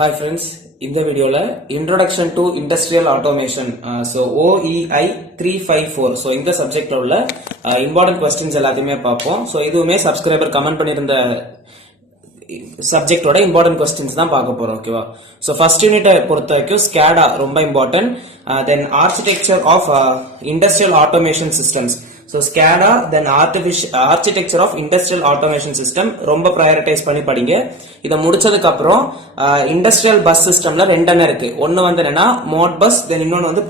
Hi friends, in the video Introduction to Industrial Automation so OEI 354 so இந்த subject உள்ள important questions எல்லாத்தையுமே பார்ப்போம். so இதுவுமே subscriber comment பண்ணிருந்த subject ஓட important questions தான் பார்க்க போறோம். ஓகேவா? so first unit பொறுத்த வரைக்கும் SCADA ரொம்ப important, then architecture of industrial automation systems. so SCADA then architecture of industrial automation system ரொம்ப prioritize பண்ணி படிங்க. இத முடிச்சதுக்கு அப்புறம் இண்டஸ்ட்ரியல் பஸ் சிஸ்டம்ல ரெண்டெண்ண இருக்கு. ஒன்னு வந்து என்னன்னா மோட் பஸ், தென் இன்னொன்னு வந்து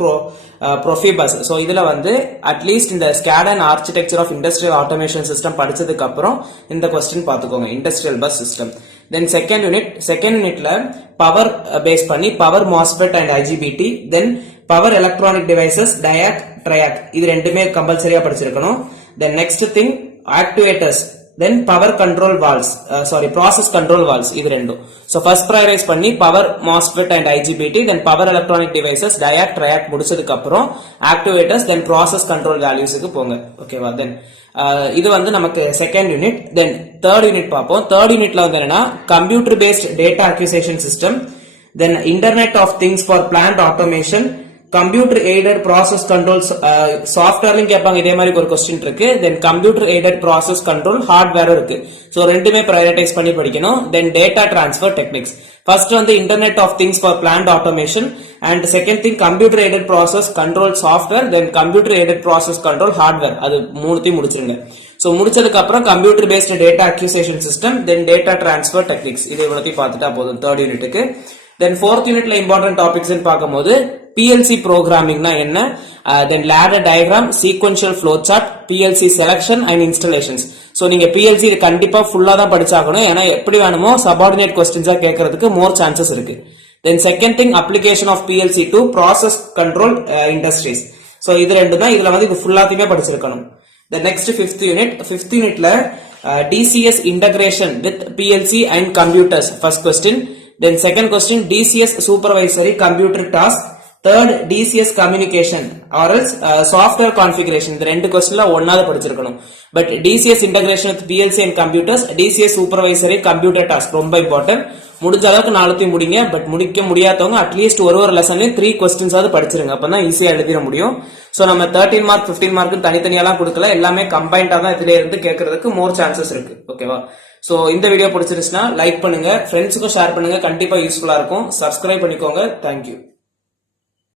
ப்ரோஃபி பஸ். சோ இதுல வந்து அட்லீஸ்ட் இந்த SCADA and architecture of industrial automation system படிச்சதுக்கு அப்புறம் இந்த क्वेश्चन பாத்துக்கோங்க, industrial bus system. Then second யூனிட்ல பவர் பேஸ் பண்ணி power MOSFET and IGBT, then power electronic devices diac triac, இது ரெண்டுமே கம்பல்சரியா படிச்சிருக்கணும். Then next thing activators, then power control valves, process control valves, இது ரெண்டும். so first prioritize பண்ணி power MOSFET and IGBT, then power electronic devices diac triac முடிச்சதுக்கு அப்புறம் activators, then process control values க்கு போங்க. ஓகேவா? then இது வந்து நமக்கு second unit. then third unit பாப்போம். third யூனிட்ல வந்து என்னன்னா computer based data acquisition system, then internet of things for plant automation, computer aided process control சாஃப்ட்வேர்லயும் கேட்பாங்க, இதே மாதிரி ஒரு கொஸ்டின் இருக்கு. Then computer aided process control hardware இருக்கு. சோ ரெண்டுமே பிரையாரிட்டைஸ் பண்ணி படிக்கணும். Then data transfer techniques. First வந்து internet of things for plant automation, and second thing computer aided process control software, then computer aided process control hardware. அது மூணுத்தையும் முடிச்சிருங்க. So முடிச்சதுக்கு அப்புறம் computer based data acquisition system, then data transfer techniques. இது இவ்வளத்தையும் பார்த்துட்டா போதும் third யூனிட்டுக்கு. தென் fourth யூனிட்ல இம்பார்ட்டன்ட் டாபிக்ஸ் பார்க்கும்போது PLC ப்ரோக்ராமிங்னா என்ன, then ladder diagram, sequential flow chart, PLC selection and installations. So நீங்க PLC கண்டிப்பா ஃபுல்லா தான் படிச்சாகணும், ஏன்னா எப்படி வேணுமோ சபார்டினேட் क्वेश्चंसா கேட்கறதுக்கு மோர் சான்சஸ் இருக்கு. then second thing application of PLC to process control industries. So இது ரெண்டு தான் இதுல வந்து இது ஃபுல்லாத்தையுமே படிச்சிருக்கணும். the next fifth unitல DCS integration with PLC and computers first question, then second question DCS supervisory computer task, third DCS communication or else software configuration. இந்த ரெண்டு क्वेश्चनல ஒண்ணாவது படிச்சிருக்கணும். But DCS integration with PLC and computers, DCS supervisory computer task ரொம்ப important. முடிஞ்ச அளவுக்கு நாளைக்கு முடிங்க. But முடிக்க முடியாதவங்க அட்லீஸ்ட் ஒரு லெசன்லயும் 3 क्वेश्चंस ஆவது படிச்சிருங்க, அப்பதான் ஈஸியா எழுதிட முடியும். சோ நம்ம 13 மார்க் 15 மார்க் தனித்தனியாலாம் கொடுக்கல, எல்லாமே கம்பைன்டா தான் இதுல இருந்து கேட்கறதுக்கு மோர் சான்சஸ் இருக்கு. ஓகேவா? சோ இந்த வீடியோ பிடிச்சிருச்சுன்னா லைக் பண்ணுங்க, ஃப்ரெண்ட்ஸுக்கும் ஷேர் பண்ணுங்க, கண்டிப்பா யூஸ்ஃபுல்லா இருக்கும். சப்ஸ்கிரைப் பண்ணிக்கோங்க. தேங்க்யூ.